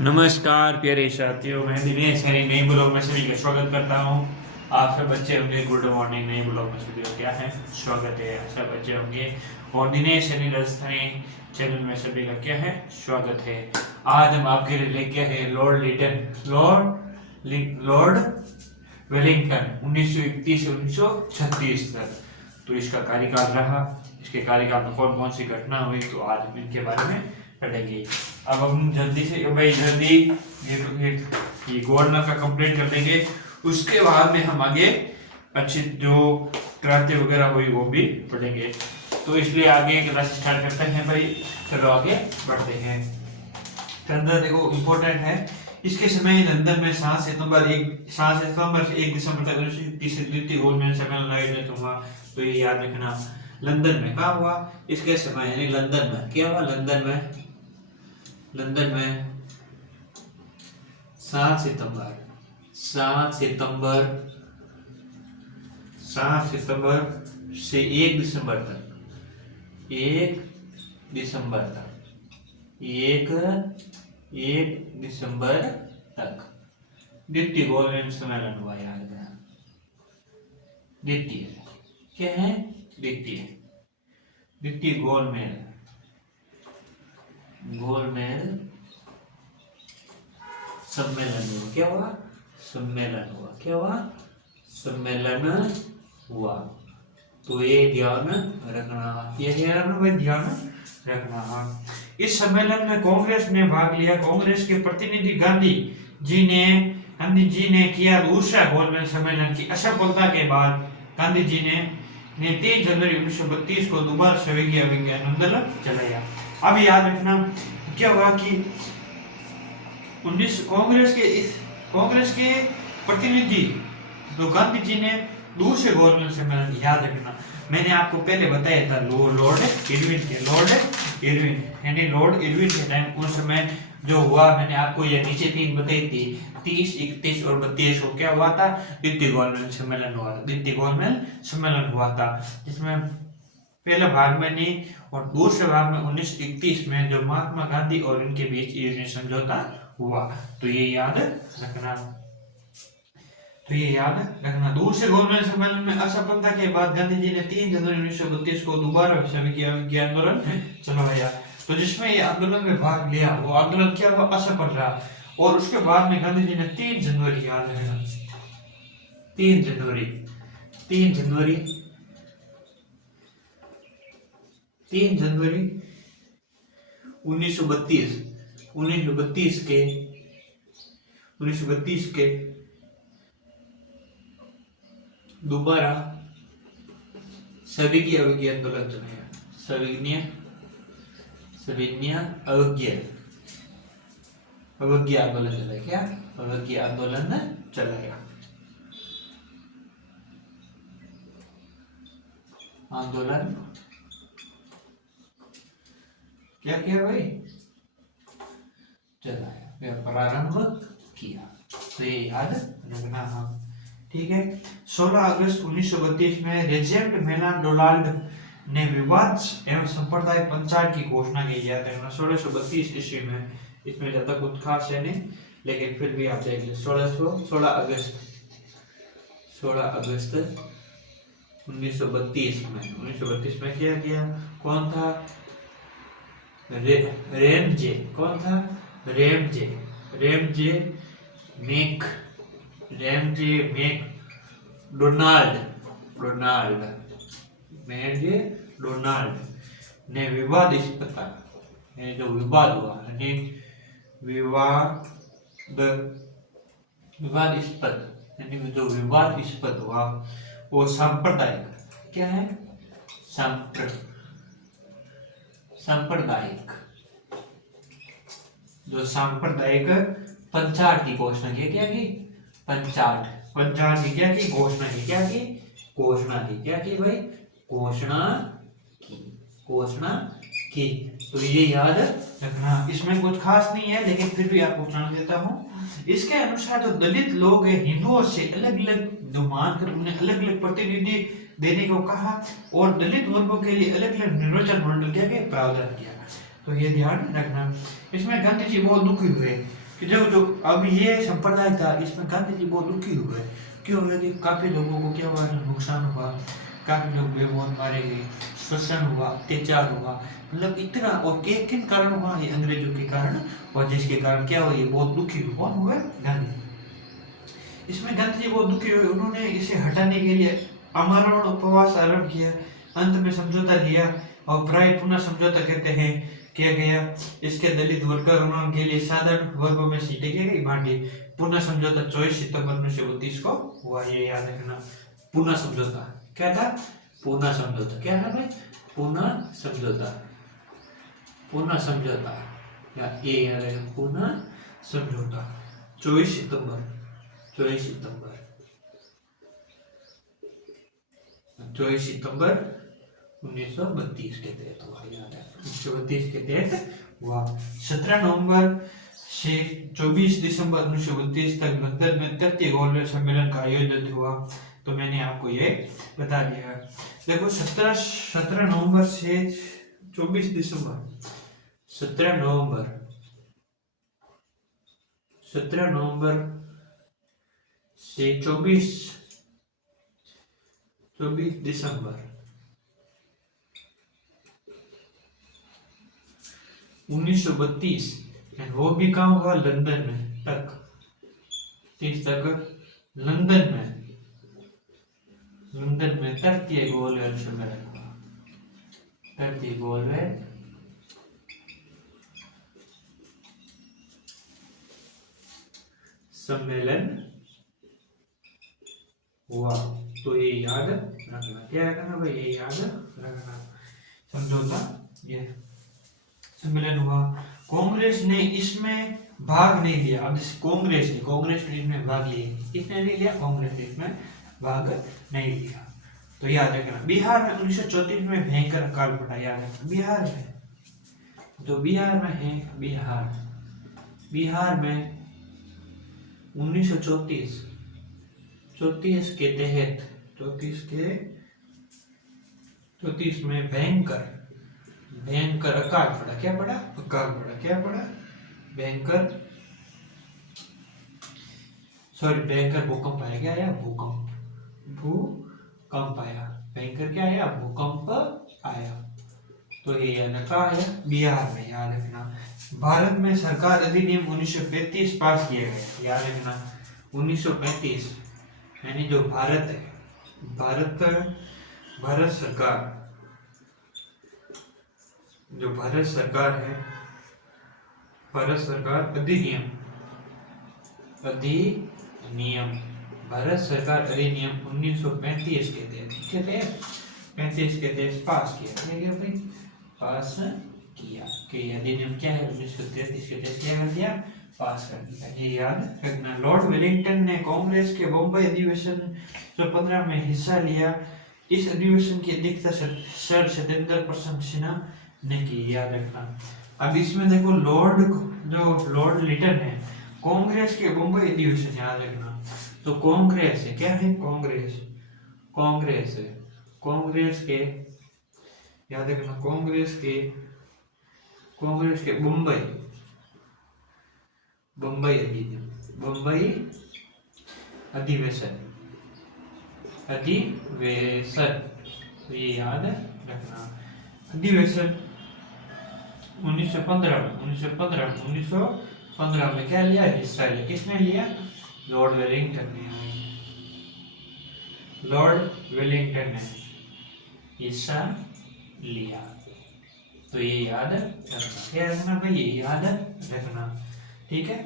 नमस्कार प्यारे साथियों, मैं दिनेश हरी नई ब्लॉग में सभी का स्वागत करता हूँ। आप सब बच्चे होंगे, गुड मॉर्निंग। नई ब्लॉग में सभी का क्या है, स्वागत है। आप सब बच्चे होंगे और दिनेश हरी राजस्थानी चैनल में सभी का क्या है, स्वागत है। आज हम आपके लिए लेके हैं लॉर्ड वेलिंगटन 1931 से 1936 तक। तो इसका कार्यकाल रहा, इसके कार्यकाल में कौन कौन सी घटना हुई, तो आज हम इनके बारे में पढ़ेंगे। अब हम जल्दी से जल्दी ये गवर्नर का कंप्लीट कर देंगे। उसके बाद में हम आगे अच्छी जो क्रांति वगैरह हुई वो भी पढ़ेंगे। तो इसलिए आगे क्लास स्टार्ट करते हैं भाई, चलो आगे बढ़ते हैं। चंद्र देखो इम्पोर्टेंट है। इसके समय लंदन में 7 सितंबर से 1 दिसंबर तक 1930 से द्वितीय गोलमेज सम्मेलन आयोजित हुआ। तो ये याद रखना, लंदन में कहा हुआ इसके समय, यानी लंदन में क्या हुआ, लंदन में 7 सितंबर से 1 दिसंबर तक 1 दिसंबर तक द्वितीय गोलमेज सम्मेलन हुआ। याद रखना, द्वितीय क्या है, द्वितीय गोलमेज सम्मेलन हुआ। क्या हुआ, सम्मेलन हुआ। तो ये ध्यान रखना। इस सम्मेलन में कांग्रेस ने भाग लिया। कांग्रेस के प्रतिनिधि गांधी जी ने किया दूसरा गोलमेज सम्मेलन की असफलता के बाद गांधी जी ने 3 जनवरी 1932 को दोबारा सविकीय विज्ञान आंदोलन चलाया। अब याद रखना क्या हुआ कि कांग्रेस के प्रतिनिधि जो गांधी जी ने दूसरे गोलमेज सम्मेलन, याद रखना मैंने आपको पहले बताया था लॉर्ड इरविन के टाइम, उस समय जो हुआ मैंने आपको ये नीचे 3 बताई थी, 30, 31 और 32 को क्या हुआ था, द्वितीय गोलमेज सम्मेलन हुआ था। जिसमें पहले भाग में नहीं और दूसरे भाग में 1931 में जो महात्मा गांधी और इनके बीच यूनियन समझौता हुआ। तो ये याद दूसरे गोलमेज सम्मेलन में असफलता के बाद गांधी जी ने 3 जनवरी 1932 को दोबारा सविकीय विज्ञान आंदोलन चलाया। तो जिसमें ये आंदोलन में भाग लिया, वो आंदोलन क्या हुआ, असफल रहा। और उसके बाद में गांधी जी ने 3 जनवरी, याद रखना 3 जनवरी 1932 के दोबारा सविकीय अवज्ञा आंदोलन चलाया। सविनय अवज्ञा आंदोलन चलाया। क्या, अवज्ञा आंदोलन चलाया। आंदोलन क्या किया भाई, चलाया, प्रारंभ किया। तो ये याद रखना। हाँ ठीक है। 16 अगस्त 1932 में रेजेंट मेलान डोनाल्ड ने विवाद एवं सांप्रदायिक पंचायत की घोषणा की। याद रखना 1632 ईस्वी में, इसमें ज्यादा कुछ खास है नहीं, लेकिन फिर भी आप देख लें। 16 अगस्त 1932 में क्या किया, कौन था, रैमजे मैक डोनाल्ड ने विवादास्पद, जो विवाद हुआ, जो विवादास्पद हुआ वो सांप्रदायिक, क्या है, सांप्रदायिक जो सांप्रदायिक पंचायत की घोषणा की। क्या की, पंचायत की क्या की, घोषणा की। क्या की, क्या की भाई, घोषणा की। तो ये याद रखना। इसमें कुछ खास नहीं है, लेकिन फिर भी आपको जान देता हूँ। इसके अनुसार जो दलित लोग हैं, हिंदुओं से अलग अलग जो मानकर उन्हें अलग अलग प्रतिनिधि देने को कहा और दलित वर्गों के लिए अलग अलग निर्वाचन मंडल के प्रावधान किया। तो ये ध्यान रखना। इसमें गांधी जी बहुत दुखी हुए कि जो अब ये संप्रदाय था इसमें गांधी जी बहुत दुखी हुए। क्यों हुए कि काफी लोगों को क्या हुआ, नुकसान हुआ, काफी लोग बेमौत मारे गए, शोषण हुआ, अत्याचार हुआ, मतलब इतना। और किन कारण हुआ, ये अंग्रेजों के कारण, और जिसके कारण क्या हुआ, ये बहुत दुखी हुए। कौन हुए, गांधी। इसमें गांधी जी बहुत दुखी हुए, उन्होंने इसे हटाने के लिए आमरण उपवास आरंभ किया, अंत में समझौता लिया, और प्राय पुनः समझौता कहते हैं किया गया। इसके दलित वर्गों के लिए साधारण वर्गों में सीटें की गई बांटी। पुनः समझौता 24 सितंबर 1932 को हुआ, ये याद रखना। पुनः समझौता क्या था, पुनः समझौता क्या है भाई, पुनः समझौता, पुनः समझौता, या ये याद रखना, पुनः समझौता 24 सितंबर 24 सितंबर 24 सितंबर 1932 के तहत हुआ, याद है 1932 के तहत हुआ। 17 नवंबर से 24 दिसंबर 1932 तक लंदन में तृतीय गोलमेज सम्मेलन का आयोजन हुआ। तो मैंने आपको ये बता दिया। देखो 17 नवंबर से 24 दिसंबर 17 नवंबर 17 नवंबर से 24 दिसंबर 1932, वो भी कहाँ हुआ, लंदन में तक 30 तक लंदन में तृतीय गोलमेज सम्मेलन हुआ, तृतीय गोलमेज सम्मेलन हुआ। तो ये याद रखना, क्या रखना भाई, ये याद रखना। समझौता, ये सम्मेलन हुआ। कांग्रेस ने इसमें भाग नहीं लिया। अब कांग्रेस ने इसमें भाग लिया, किसने नहीं लिया, कांग्रेस ने इसमें भाग नहीं लिया। तो याद रखना, बिहार में 1934 में भयंकर अकाल पड़ा, याद रखना। बिहार में, जो बिहार में है, बिहार में 1934 के तहत 34 में भयंकर अकाल पड़ा। क्या पड़ा, अकाल पड़ा। क्या पड़ा, भयंकर भूकंप आया। क्या आया, भूकंप आया। भयंकर क्या आया, भूकंप आया। तो ये याद कहाँ है, बिहार में, याद रखना। भारत में सरकार अधिनियम 1935 पास किया गया, याद रखना। 1935 यानी जो भारत है, भारत सरकार, जो भारत सरकार है, भारत सरकार अधिनियम भारत सरकार अधिनियम 1935 के तहत 35 के तहत पास किया गया भाई, पास किया कि अधिनियम क्या है, 1933 के तहत क्या कर दिया, पास कर दिया। ये याद रखना। लॉर्ड वेलिंगटन ने कांग्रेस के बम्बई अधिवेशन 1915 में हिस्सा लिया। इस अधिवेशन की अध्यक्षता सर सत्येंद्र प्रसाद सिन्हा ने की, याद रखना। अब इसमें देखो लॉर्ड लिटन है, कांग्रेस के बम्बई अधिवेशन, याद रखना। तो कांग्रेस है, क्या है, कांग्रेस है, कांग्रेस के, याद रखना, कांग्रेस के बम्बई अधिवेशन, तो ये याद रखना। अधिवेशन 1915 में क्या लिया, हिस्सा लिया। किसने लिया, लॉर्ड वेलिंगटन ने हिस्सा लिया। तो ये याद रखना। क्या रखना भाई, ये याद रखना, ठीक है।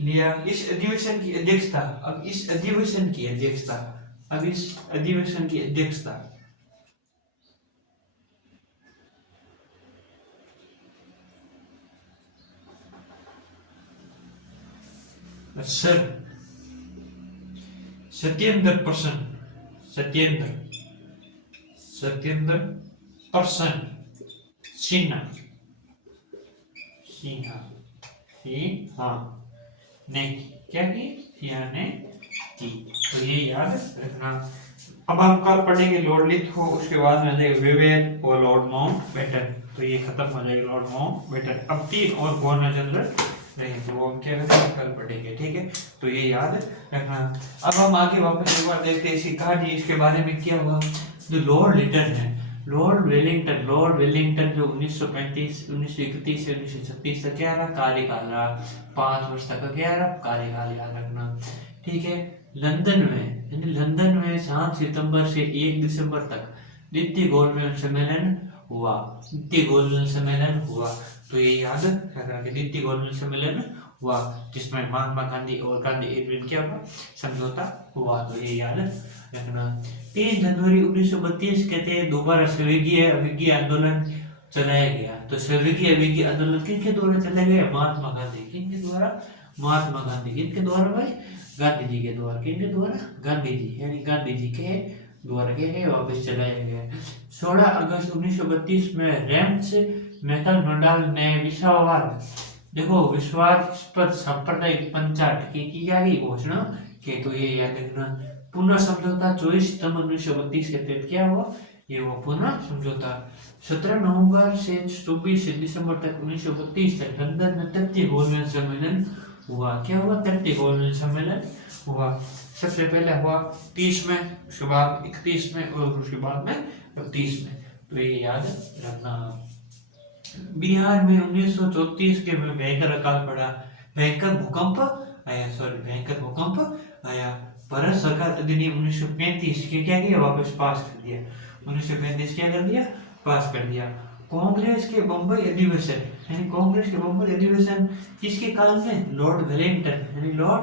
लिया। इस अधिवेशन की अध्यक्षता, अब इस अधिवेशन की अध्यक्षता सर सत्येंद्र प्रसाद सिन्हा ने क्या की, सिन्हा ने की। तो ये याद रखना। अब हम कल पढ़ेंगे लॉर्ड लिथो, उसके बाद में जाएगा विवेक और लॉर्ड माउंटबेटन। तो ये खत्म हो जाएगा लॉर्ड माउंटबेटन। अब 3 और गवर्नर जनरल रहेंगे, वो हम क्या करेंगे कल पढ़ेंगे, ठीक है। तो ये याद रखना। अब हम आगे वापस एक बार देखते हैं इसकी कहानी, इसके बारे में क्या हुआ। जो लॉर्ड लिटन है, लॉर्ड वेलिंगटन जो 1935 1931 से 1936 तक क्या रहा, कार्यकाल रहा, 5 वर्ष तक का क्या रहा, कार्यकाल, याद रखना, ठीक है। लंदन में 7 सितंबर से 1 दिसंबर तक द्वितीय गोलमेज सम्मेलन हुआ, द्वितीय गोलमेज सम्मेलन हुआ। तो ये याद रखना कि द्वितीय गोलमेज सम्मेलन हुआ, जिसमें महात्मा गांधी और गांधी एडविन क्या हुआ, समझौता हुआ। तो ये याद रखना। 3 जनवरी 1932 कहते हैं दोबारा स्वर्गीय अविज्ञ आंदोलन चलाया गया। तो स्वर्गीय अविज्ञ आंदोलन किनके द्वारा चलाया गया, महात्मा गांधी, किनके द्वारा, महात्मा गांधी, किनके द्वारा भाई, गांधी जी के द्वारा, किनके द्वारा, गांधी जी, यानी गांधी जी के द्वारा के वापस चलाया गया। 16 अगस्त 1932 में रेम्स मैकडोनाल्ड ने विश्ववाद, देखो विश्वासपद सांप्रदायिक पंचायत की क्या की घोषणा की। तो ये याद रखना। पुनः समझौता 24 सितंबर 1932 के तहत क्या हुआ, ये हुआ पुनः समझौता। 17 नवंबर से 24 दिसंबर तक 1932 तक लंदन में तृतीय गोलमेज सम्मेलन हुआ। क्या हुआ, तृतीय गोलमेज सम्मेलन हुआ। सबसे पहले हुआ 30 में, उसके बाद 31 में और उसके बाद में 32 में। तो ये याद रखना। बिहार में 1934 के में भयंकर अकाल पड़ा, भयंकर भूकंप आया। भारत सरकार अधिनियम 1935 के क्या किया, वापस पास कर दिया। 1935 क्या कर दिया, पास कर दिया। कांग्रेस के बम्बई अधिवेशन, यानी कांग्रेस के बम्बई अधिवेशन किसके काल में, लॉर्ड वेलिंगटन, यानी लॉर्ड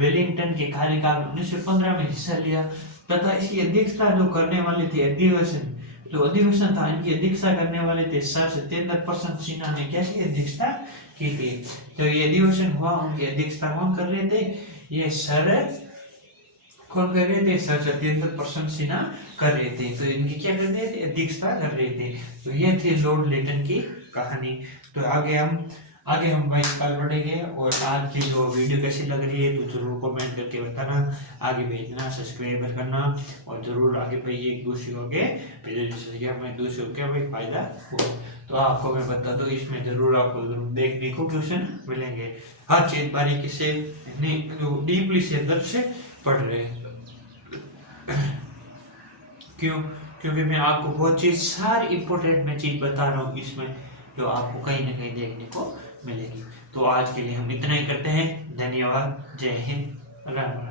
वेलिंगटन के कार्यकाल 1915 में हिस्सा लिया तथा इसकी अध्यक्षता जो करने वाले थे, अधिवेशन था, इनकी अध्यक्षता करने वाले थे सर सत्येंद्र सिन्हा ने कैसी अध्यक्षता की थी। तो ये अधिवेशन हुआ, उनकी अध्यक्षता कौन कर रहे थे, ये सर कौन कर रहे थे, सर सत्येंद्र सिन्हा कर रहे थे। तो इनकी क्या कर रहे थे, अध्यक्षता कर रहे थे। तो ये थी लॉर्ड लिटन की कहानी। तो आगे हम भाई कल बढ़ेंगे। और आज की जो वीडियो कैसी लग रही है तो जरूर कमेंट करके बताना, आगे भेजना, सब्सक्राइब करना और जरूर आगे भाई एक दूसरे को के भेजो, जिससे हमें दूसरे को क्या भाई फायदा हो। तो आपको मैं बता दूं, इसमें जरूर आपको देखने को क्वेश्चन मिलेंगे, हर चीज बारीकी से, जो डीपली से अंदर से पढ़ रहे हैं। क्योंकि मैं आपको बहुत चीज, सारी इंपॉर्टेंट मैं चीज बता रहा हूँ इसमें, जो आपको कहीं ना कहीं देखने को मिलेगी। तो आज के लिए हम इतना ही करते हैं। धन्यवाद। जय हिंद। राम राम।